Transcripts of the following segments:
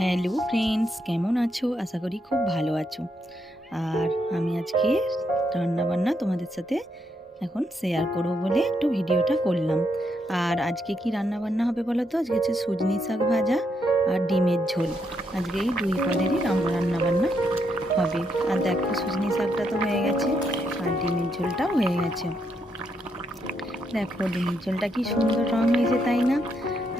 Hello friends, কেমন আছো? আশা করি খুব ভালো আছো। আর আমি আজকে রান্নাবান্না তোমাদের সাথে এখন শেয়ার করব বলে একটু ভিডিওটা করলাম। আর আজকে কি রান্নাবান্না হবে বলো তো? আজকে হচ্ছে সজনি শাক ভাজা আর ডিমের ঝোল। আজকে এই দুই পদেরই রান্নাবান্না হবে। আর দেখো, সজনি শাকটা তো হয়ে গেছে আর ডিমের ঝোলটাও হয়ে গেছে। দেখো ডিমের ঝোলটা কি সুন্দর রং হয়েছে, তাই না?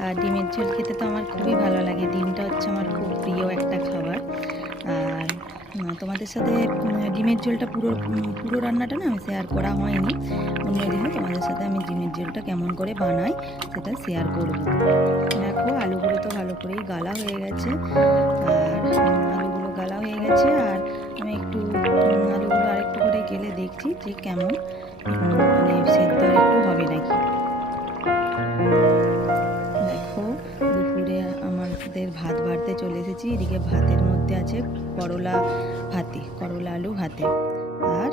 আর ডিমের ঝোল খেতে তো আমার খুবই ভালো লাগে। ডিমটা হচ্ছে আমার খুব প্রিয় একটা খাবার। আর তোমাদের সাথে ডিমের ঝোলটা পুরো রান্নাটা না আমি শেয়ার করা হয়নি। অন্যদিনও তোমাদের সাথে আমি ডিমের ঝোলটা কেমন করে বানাই সেটা শেয়ার করব। দেখো আলুগুলো তো ভালো করেই গালা হয়ে গেছে। আর আলুগুলো গালা হয়ে গেছে। আর আমি একটু আলুগুলো আরেকটু করে গেলে দেখছি যে কেমন মানে সেদ্ধ আর একটু হবে নাকি। দেখো দুপুরে আমাদের ভাত বাড়তে চলে এসেছি। এদিকে ভাতের মধ্যে আছে করলা আলু ভাতে। আর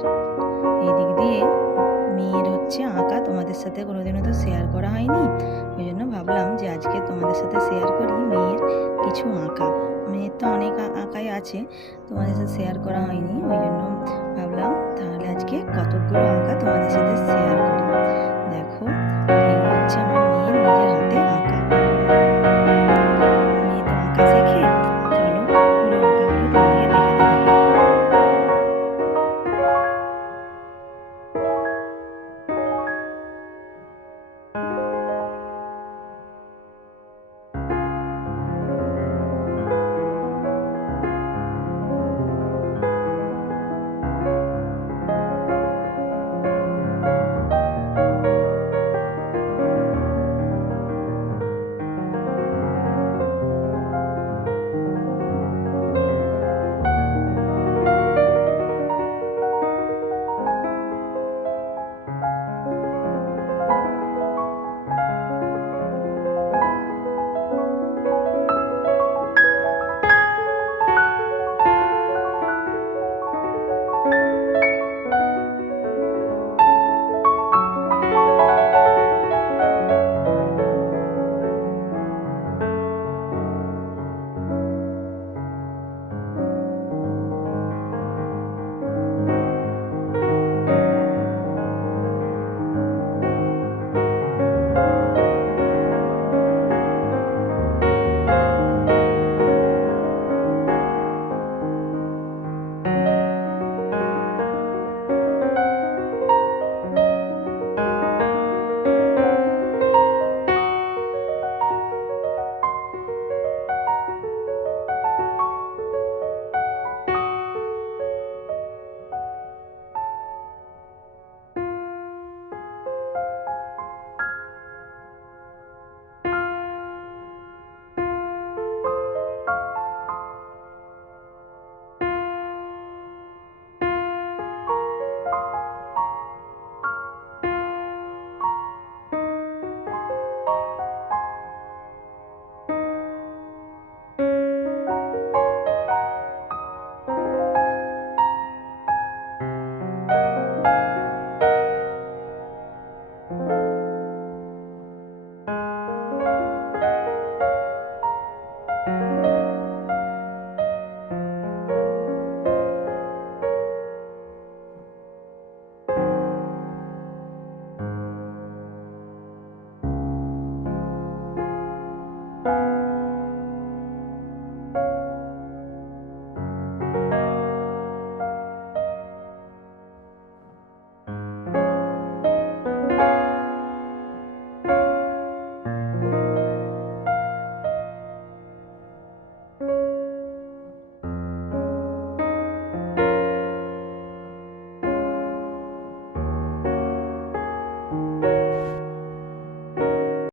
এই দিক দিয়ে মেয়ের হচ্ছে আঁকা, তোমাদের সাথে কোনোদিনও তো শেয়ার করা হয়নি। ওই জন্য ভাবলাম যে আজকে তোমাদের সাথে শেয়ার করি মেয়ের কিছু আঁকা। মেয়ের তো অনেক আঁকাই আছে, তোমাদের সাথে শেয়ার করা হয়নি। ওই জন্য ভাবলাম তাহলে আজকে কতগুলো আঁকা তোমাদের সাথে শেয়ার করি। দেখো এই হচ্ছে আমার মেয়ের নিজের হাতে